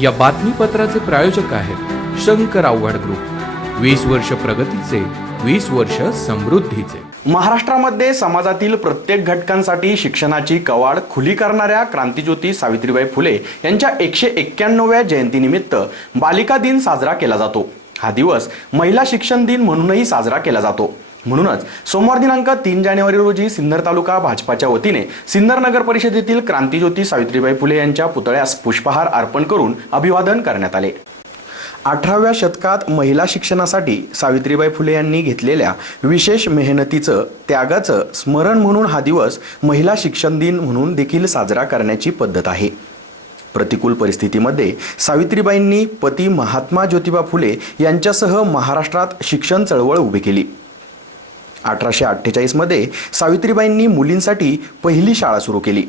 या बातमीपत्राचे प्रायोजक आहेत शंकर आव्हाड ग्रुप. वीस वर्ष प्रगतीचे वीस वर्ष समृद्धीचे. महाराष्ट्रामध्ये समाजातील प्रत्येक घटकांसाठी शिक्षणाची कवाड खुली करणाऱ्या क्रांतिज्योती सावित्रीबाई फुले यांच्या एकशे एक्क्याण्णव्या जयंतीनिमित्त बालिका दिन साजरा केला जातो. हा दिवस महिला शिक्षण दिन म्हणूनही साजरा केला जातो. म्हणूनच सोमवार दिनांक तीन जानेवारी रोजी सिन्नर तालुका भाजपाच्या वतीने सिन्नर नगर परिषदेतील क्रांतीज्योती सावित्रीबाई फुले यांच्या पुतळ्यास पुष्पहार अर्पण करून अभिवादन करण्यात आले. अठराव्या शतकात महिला शिक्षणासाठी सावित्रीबाई फुले यांनी घेतलेल्या विशेष मेहनतीचं त्यागाचं स्मरण म्हणून हा दिवस महिला शिक्षण दिन म्हणून देखील साजरा करण्याची पद्धत आहे. प्रतिकूल परिस्थितीमध्ये सावित्रीबाईंनी पती महात्मा ज्योतिबा फुले यांच्यासह महाराष्ट्रात शिक्षण चळवळ उभी केली. अठराशे अठ्ठेचाळीसमध्ये सावित्रीबाईंनी मुलींसाठी पहिली शाळा सुरू केली.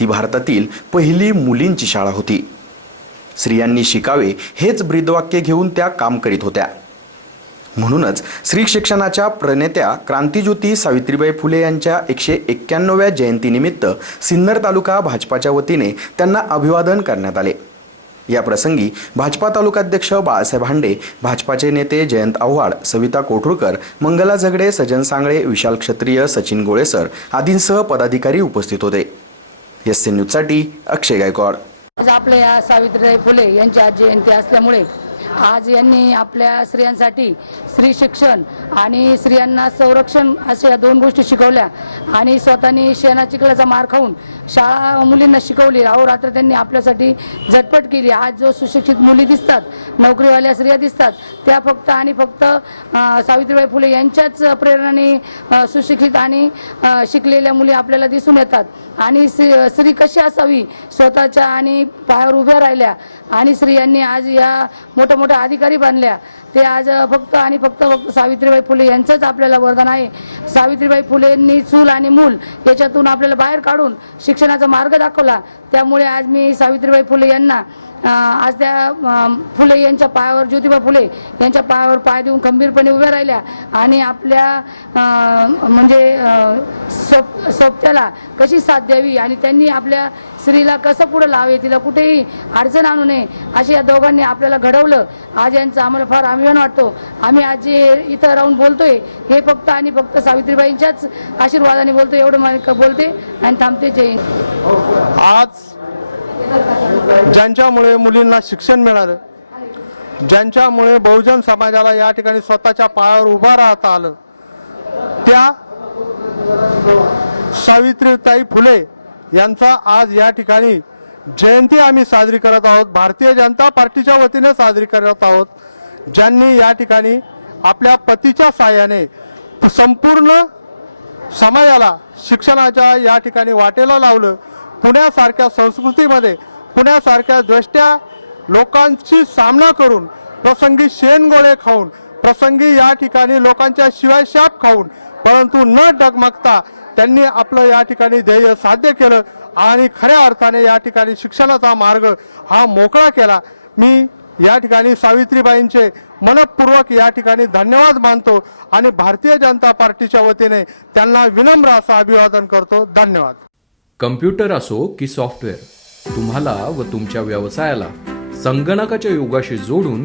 ती भारतातील पहिली मुलींची शाळा होती. स्त्रियांनी शिकावे हेच ब्रीदवाक्य घेऊन त्या काम करीत होत्या. म्हणूनच स्त्री शिक्षणाच्या प्रणेत्या क्रांतिज्योती सावित्रीबाई फुले यांच्या एकशे एक्क्याण्णव्या जयंतीनिमित्त सिन्नर तालुका भाजपाच्या वतीने त्यांना अभिवादन करण्यात आले. या प्रसंगी भाजपा तालुकाध्यक्ष बाळासाहेब हांडे भाजपाचे नेते जयंत आव्हाड सविता कोठुरकर मंगला झगडे सजन सांगळे विशाल क्षत्रिय सचिन गोळेसर आदींसह पदाधिकारी उपस्थित होते. एस सी न्यूजसाठी अक्षय गायकवाड. आज आपल्या या सावित्रीबाई फुले यांची आज जयंती असल्यामुळे आज यांनी आपल्या स्त्रियांसाठी स्त्री शिक्षण आणि स्त्रियांना संरक्षण अशा या दोन गोष्टी शिकवल्या. आणि स्वतःनी शेणा चिखलाचा मार खाऊन शाळा मुलींना शिकवली. रात्र त्यांनी आपल्यासाठी झटपट केली. आज जो सुशिक्षित मुली दिसतात नोकरीवाल्या स्त्रिया दिसतात त्या फक्त आणि फक्त सावित्रीबाई फुले यांच्याच प्रेरणाने सुशिक्षित आणि शिकलेल्या मुली आपल्याला दिसून येतात. आणि स्त्री स्त्री कशी असावी? स्वतःच्या आणि पायावर उभ्या राहिल्या. आणि स्त्रियांनी आज या मोठ्या मोठ्या अधिकारी बनल्या. ते आज फक्त आणि फक्त फक्त सावित्रीबाई फुले यांचंच आपल्याला वरदान आहे. सावित्रीबाई फुलेंनी चूल आणि मूल याच्यातून आपल्याला बाहेर काढून शिक्षणाचा मार्ग दाखवला. त्यामुळे आज मी सावित्रीबाई फुले यांना आज त्या फुले यांच्या पायावर ज्योतिबा फुले यांच्या पायावर पाय देऊन खंबीरपणे उभ्या राहिल्या आणि आपल्या म्हणजे सोप सोबत्याला कशी साथ द्यावी आणि त्यांनी आपल्या स्त्रीला कसं पुढं लावे तिला कुठेही अडचण आणू नये असे या दोघांनी आपल्याला घडवलं. आज यांचं आम्हाला फार अभिमान वाटतो. आम्ही आज जे इथं राहून बोलतोय हे फक्त आणि फक्त सावित्रीबाईंच्याच आशीर्वादाने बोलतो एवढं मला बोलते आणि थांबते. जय आज ज्यांच्यामुळे मुलींना शिक्षण मिळालं ज्यांच्यामुळे बहुजन समाजाला या ठिकाणी स्वतःच्या पायावर उभा राहता आलं त्या सावित्रीताई फुले यांचा आज या ठिकाणी जयंती आम्ही साजरी करत आहोत. भारतीय जनता पार्टीच्या वतीने साजरी करत आहोत. ज्यांनी या ठिकाणी आपल्या पतीच्या साह्याने संपूर्ण समाजाला शिक्षणाच्या या ठिकाणी वाटेला लावलं. पुण्यासारख्या संस्कृतीमध्ये पुण्यासारख्या द्रष्ट्या लोकांशी सामना करून प्रसंगी शेणगोळे खाऊन प्रसंगी या ठिकाणी लोकांच्या शिवाय शाप खाऊन परंतु न डगमगता त्यांनी आपलं या ठिकाणी ध्येय साध्य केलं आणि खऱ्या अर्थाने या ठिकाणी शिक्षणाचा मार्ग हा मोकळा केला. मी या ठिकाणी सावित्रीबाईंचे मनपूर्वक या ठिकाणी धन्यवाद मानतो आणि भारतीय जनता पार्टीच्या वतीने त्यांना विनम्र असं अभिवादन करतो. धन्यवाद. कम्प्युटर असो की सॉफ्टवेअर तुम्हाला व तुमच्या व्यवसायाला संगणकाच्या युगाशी जोडून